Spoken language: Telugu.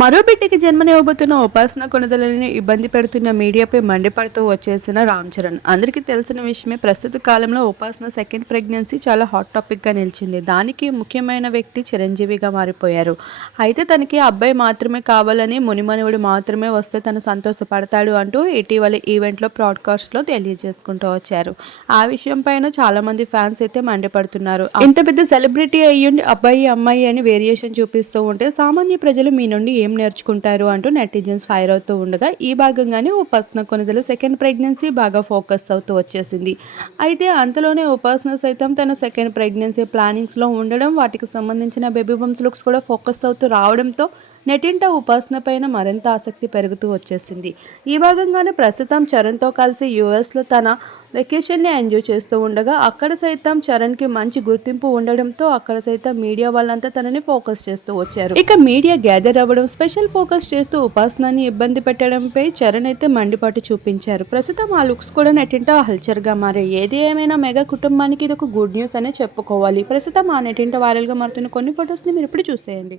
మరో బిడ్డకి జన్మనివ్వబోతున్న ఉపాసన కొనుదలని ఇబ్బంది పెడుతున్న మీడియాపై మండిపడుతూ వచ్చేసిన రామ్ చరణ్. అందరికీ తెలిసిన విషయమే ప్రస్తుత కాలంలో ఉపాసన సెకండ్ ప్రెగ్నెన్సీ చాలా హాట్ టాపిక్గా నిలిచింది. దానికి ముఖ్యమైన వ్యక్తి చిరంజీవిగా మారిపోయారు. అయితే తనకి అబ్బాయి మాత్రమే కావాలని మునిమనువుడు మాత్రమే వస్తే తను సంతోషపడతాడు అంటూ ఇటీవల ఈవెంట్లో బ్రాడ్కాస్ట్లో తెలియజేసుకుంటూ వచ్చారు. ఆ విషయం పైన చాలా మంది ఫ్యాన్స్ అయితే మండిపడుతున్నారు. ఇంత పెద్ద సెలబ్రిటీ అయ్యుండి అబ్బాయి అమ్మాయి అని వేరియేషన్ చూపిస్తూ ఉంటే సామాన్య ప్రజలు మీ నుండి ఏం నేర్చుకుంటారు అంటూ నెటిజన్స్ ఫైర్ అవుతూ ఉండగా ఈ భాగంగానే ఉపాసన కొనిదల సెకండ్ ప్రెగ్నెన్సీ బాగా ఫోకస్ అవుతూ వచ్చేసింది. అయితే అంతలోనే ఉపాసన సైతం తన సెకండ్ ప్రెగ్నెన్సీ ప్లానింగ్స్లో ఉండడం వాటికి సంబంధించిన బేబీ బంప్స్ లుక్స్ కూడా ఫోకస్ అవుతూ రావడంతో నెటింట ఉపాసన పైన మరింత ఆసక్తి పెరుగుతూ వచ్చేసింది. ఈ భాగంగానే ప్రస్తుతం చరణ్తో కలిసి యుఎస్లో తన వెకేషన్ని ఎంజాయ్ చేస్తూ ఉండగా అక్కడ సైతం చరణ్కి మంచి గుర్తింపు ఉండడంతో అక్కడ సైతం మీడియా వాళ్ళంతా తనని ఫోకస్ చేస్తూ వచ్చారు. ఇక మీడియా గ్యాదర్ అవ్వడం స్పెషల్ ఫోకస్ చేస్తూ ఉపాసనాన్ని ఇబ్బంది పెట్టడంపై చరణ్ అయితే మండిపాటు చూపించారు. ప్రస్తుతం ఆ లుక్స్ కూడా నెటింట హల్చర్గా మారాయి ఏది ఏమైనా మెగా కుటుంబానికి ఇది ఒక గుడ్ న్యూస్ అనే చెప్పుకోవాలి. ప్రస్తుతం ఆ నెటింట వైరల్గా మారుతున్న కొన్ని ఫొటోస్ని మీరు ఇప్పుడు చూసేయండి.